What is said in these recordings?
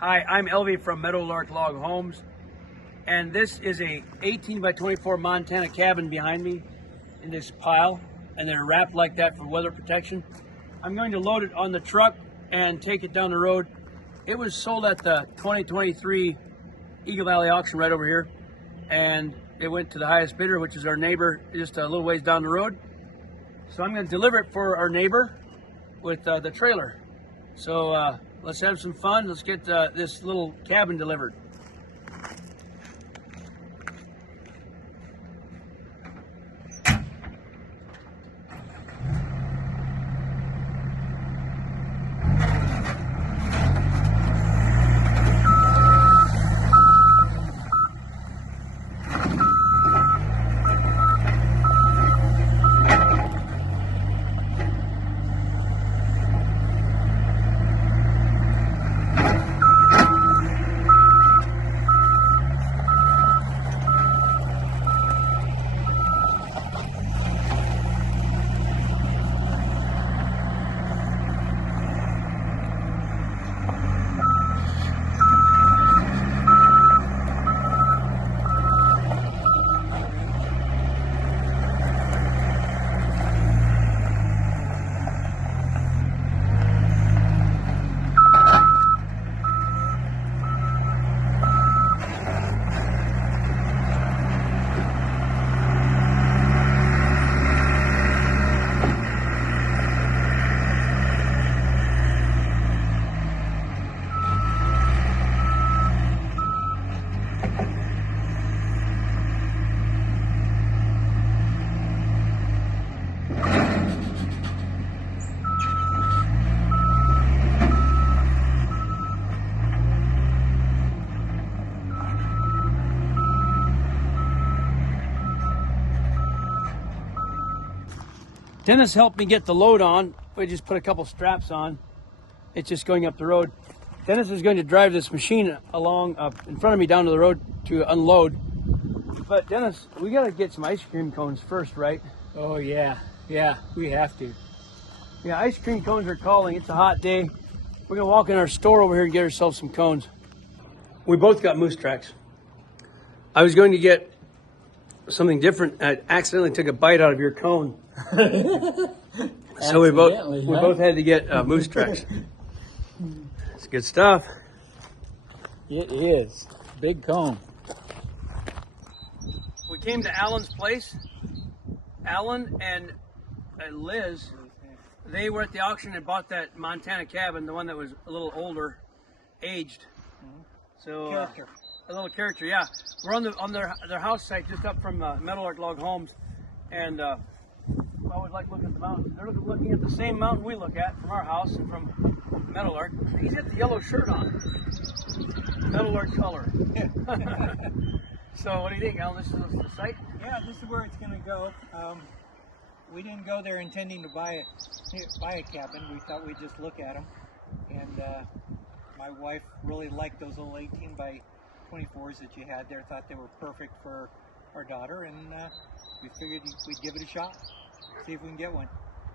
Hi, I'm Elvie from Meadowlark Log Homes, and this is a 18 by 24 Montana cabin behind me in this pile, and they're wrapped like that for weather protection. I'm going to load it on the truck and take it down the road. It was sold at the 2023 Eagle Valley auction right over here, and it went to the highest bidder, which is our neighbor just a little ways down the road. So I'm going to deliver it for our neighbor with the trailer. So let's have some fun. Let's get this little cabin delivered. Dennis helped me get the load on. We just put a couple straps on. It's just going up the road. Dennis is going to drive this machine along in front of me down to the road to unload. But Dennis, we got to get some ice cream cones first, right? Oh yeah, we have to. Yeah, ice cream cones are calling. It's a hot day. We're gonna walk in our store over here and get ourselves some cones. We both got moose tracks. I was going to get something different. I accidentally took a bite out of your cone. So we both had to get moose tracks. It's good stuff. It is. Big cone. We came to Alan's place. Alan and Liz, they were at the auction and bought that Montana cabin, the one that was a little older, aged. So Character. A little character, yeah. We're on their house site just up from Meadowlark Log Homes, and I always like looking at the mountains. They're looking at the same mountain we look at from our house and from Meadowlark. He's got the yellow shirt on. Meadowlark color. So what do you think, Alan? This is the site? Yeah, this is where it's going to go. We didn't go there intending to buy a cabin. We thought we'd just look at them. And my wife really liked those little 18 by 24s that you had there. Thought they were perfect for our daughter, and we figured we'd give it a shot. See if we can get one.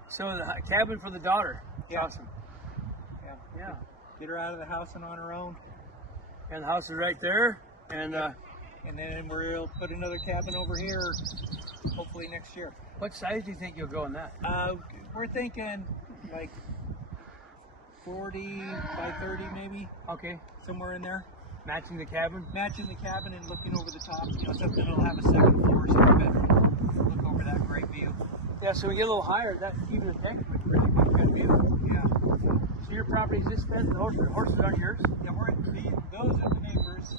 So the cabin for the daughter. Yeah. Awesome. Yeah. Get her out of the house and on her own. And the house is right there. And then we'll put another cabin over here, hopefully next year. What size do you think you'll go in that? We're thinking like 40 by 30 maybe. Okay. Somewhere in there. Matching the cabin? Matching the cabin and looking over the top. You know, something that'll have a second floor so we can look over that great view. Yeah, so we get a little higher, that even the deck would be pretty good view. Yeah. So your property's this fence, the horses aren't yours? Yeah, those are the neighbors.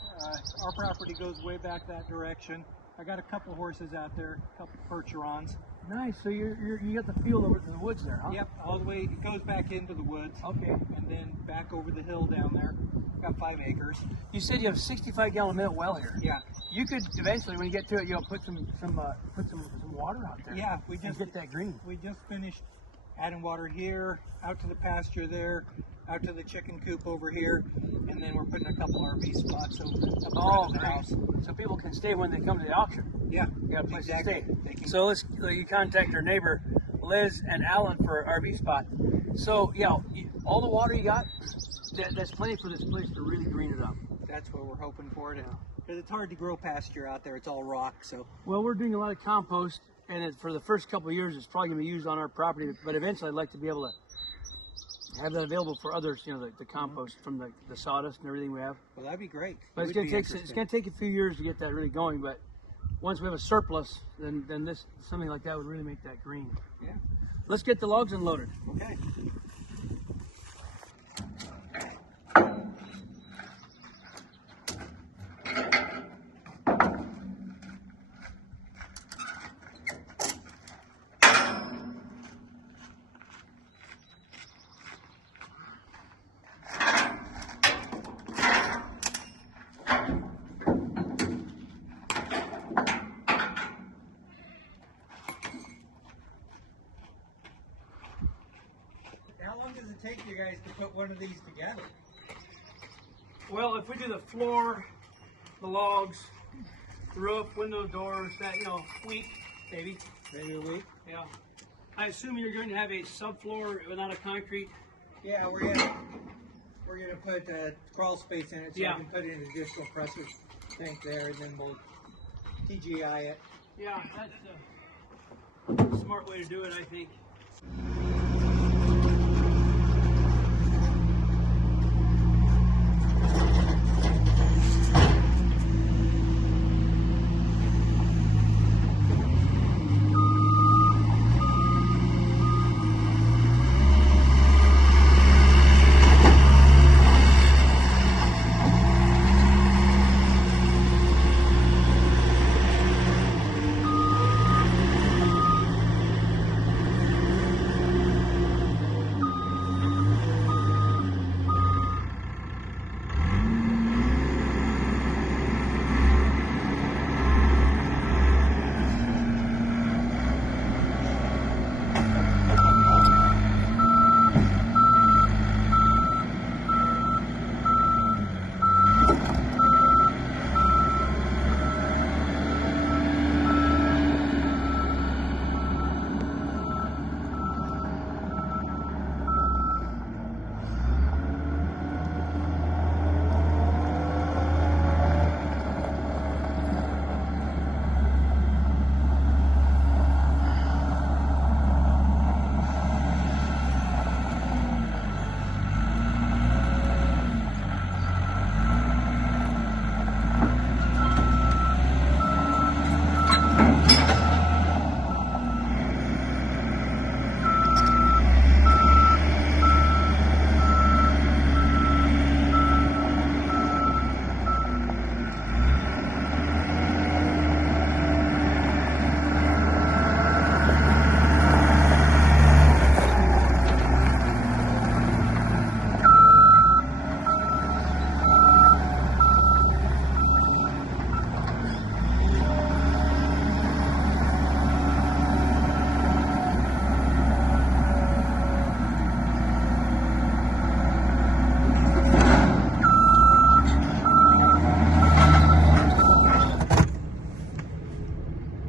Our property goes way back that direction. I got a couple horses out there, a couple percherons. Nice. So you got the field over to the woods there, huh? Yep, all the way. It goes back into the woods. Okay. And then back over the hill down there. Got 5 acres. You said you have a 65-gallon minute well here. Yeah. You could eventually, when you get to it, put some water out there. Yeah, we just get that green. We just finished adding water here, out to the pasture there, out to the chicken coop over here, and then we're putting a couple RV spots up front of the house. So people can stay when they come to the auction. Yeah, you got a place exactly. to stay. So you contact your neighbor Liz and Alan for an RV spot. So yeah, all the water you got? that's plenty for this place to really green it up. That's what we're hoping for. Because it's hard to grow pasture out there. It's all rock. So. Well, we're doing a lot of compost, and for the first couple of years, it's probably going to be used on our property. But eventually, I'd like to be able to have that available for others. You know, the compost from the sawdust and everything we have. Well, that'd be great. But it's going to take a few years to get that really going. But once we have a surplus, then something like that would really make that green. Yeah. Let's get the logs unloaded. Okay. How long does it take you guys to put one of these together? Well, if we do the floor, the logs, the roof, windows, doors, that, week, maybe. Maybe a week? Yeah. I assume you're going to have a subfloor without a concrete. Yeah, we're gonna put crawl space in it so Yeah. we can put in an additional pressure tank there, and then we'll TGI it. Yeah, that's a smart way to do it, I think.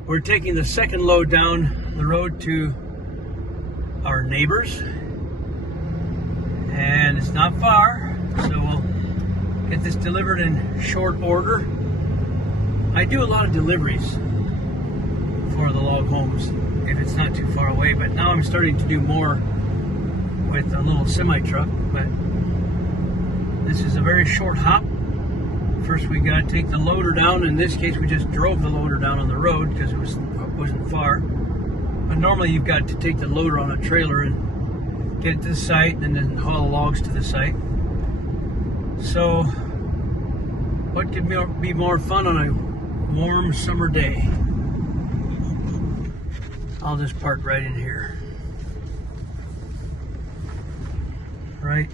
We're taking the second load down the road to our neighbors, and it's not far, so we'll get this delivered in short order. I do a lot of deliveries for the log homes if it's not too far away, but now I'm starting to do more with a little semi-truck, but this is a very short hop. First we got to take the loader down. In this case we just drove the loader down on the road because it wasn't far. But normally you've got to take the loader on a trailer and get it to the site and then haul the logs to the site. So what could be more fun on a warm summer day? I'll just park right in here. Right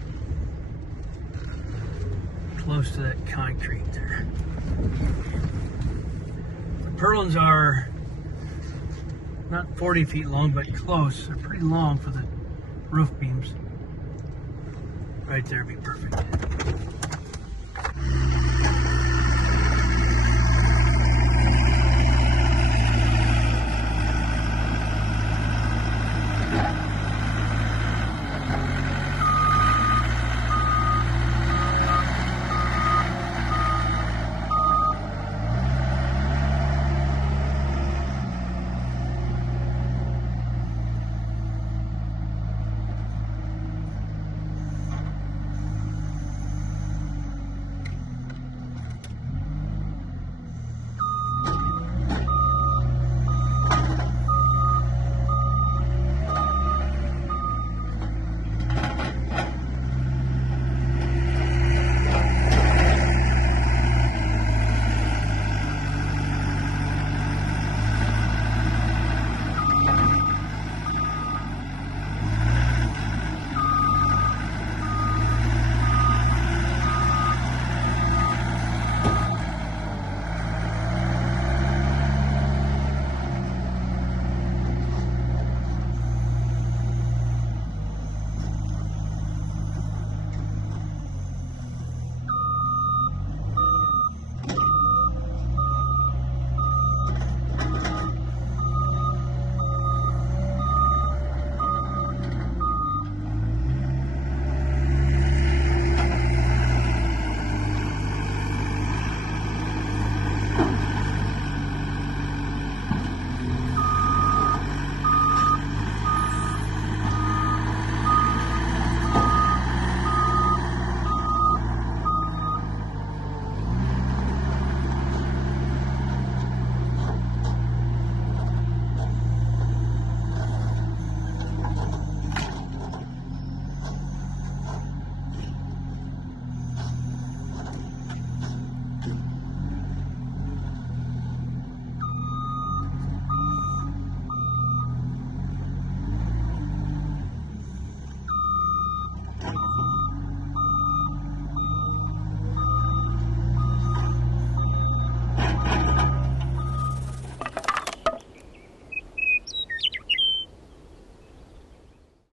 close to that concrete there. The purlins are not 40 feet long, but close. They're pretty long for the roof beams. Right there would be perfect.